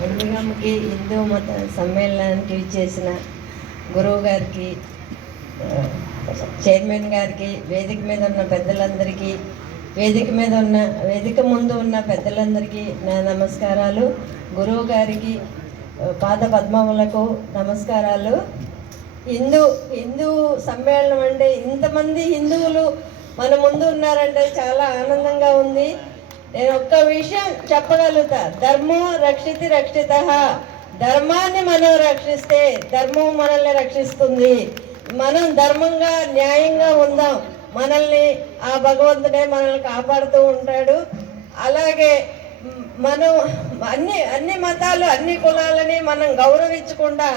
ముందుగాకి హిందూ మత సమ్మేళనానికి ఇచ్చేసిన గురువు గారికి, చైర్మన్ గారికి, వేదిక మీద ఉన్న పెద్దలందరికీ, వేదిక ముందు ఉన్న పెద్దలందరికీ నా నమస్కారాలు. గురువు గారికి పాద పద్మములకు నమస్కారాలు. హిందూ సమ్మేళనం అంటే ఇంతమంది హిందువులు మన ముందు ఉన్నారంటే చాలా ఆనందంగా ఉంది. నేను ఒక్క విషయం చెప్పగలుగుతా, ధర్మో రక్షితి రక్షిత. ధర్మాన్ని మనం రక్షిస్తే ధర్మం మనల్ని రక్షిస్తుంది. మనం ధర్మంగా న్యాయంగా ఉందాం, మనల్ని ఆ భగవంతుడే మనల్ని కాపాడుతూ ఉంటాడు. అలాగే మనం అన్ని మతాలు, అన్ని కులాలని మనం గౌరవించకుండా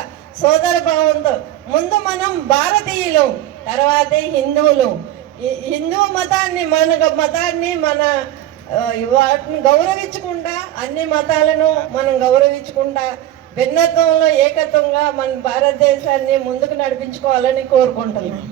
సోదర భావంతో, ముందు మనం భారతీయులు, తర్వాతే హిందువులు. హిందూ మతాన్ని మన వాటిని గౌరవించకుండా, అన్ని మతాలను మనం గౌరవించకుండా భిన్నత్వంలో ఏకత్వంగా మన భారతదేశాన్ని ముందుకు నడిపించుకోవాలని కోరుకుంటున్నాను.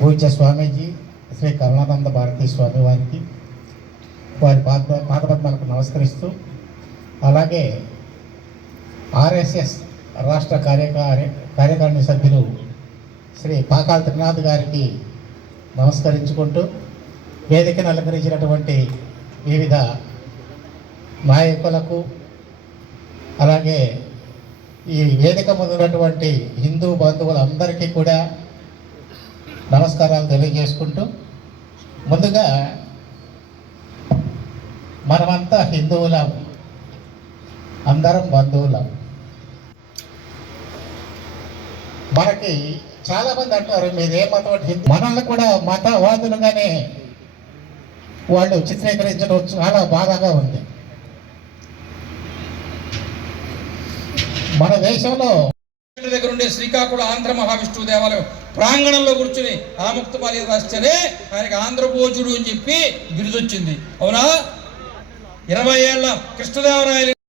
పూజ్య స్వామీజీ శ్రీ కరుణానంద భారతీ స్వామి వారికి, వారి పాదపద్మాలకు నమస్కరిస్తూ, అలాగే ఆర్ఎస్ఎస్ రాష్ట్ర కార్యకారిణి సభ్యులు శ్రీ పాకాల త్రినాథ్ గారికి నమస్కరించుకుంటూ, వేదికను అలంకరించినటువంటి వివిధ నాయకులకు, అలాగే ఈ వేదిక ముందున్నటువంటి హిందూ బంధువులందరికీ కూడా నమస్కారాలు తెలియజేసుకుంటూ, ముందుగా మనమంతా హిందువులం, అందరం బంధువులం. మనకి చాలామంది అంటారు మీదే మతం, మనల్ని కూడా మతవాదులుగానే వాళ్ళు చిత్రీకరించడం చాలా బాధగా ఉంది. మన దేశంలో దగ్గర ఉండే శ్రీకాకుళం ఆంధ్ర మహావిష్ణువు దేవాలయం ప్రాంగణంలో కూర్చుని ఆముక్తమాల్య రాస్తేనే ఆయనకి ఆంధ్రభోజుడు అని చెప్పి బిరుదొచ్చింది. అవునా? 20 ఏళ్ల కృష్ణదేవరాయలు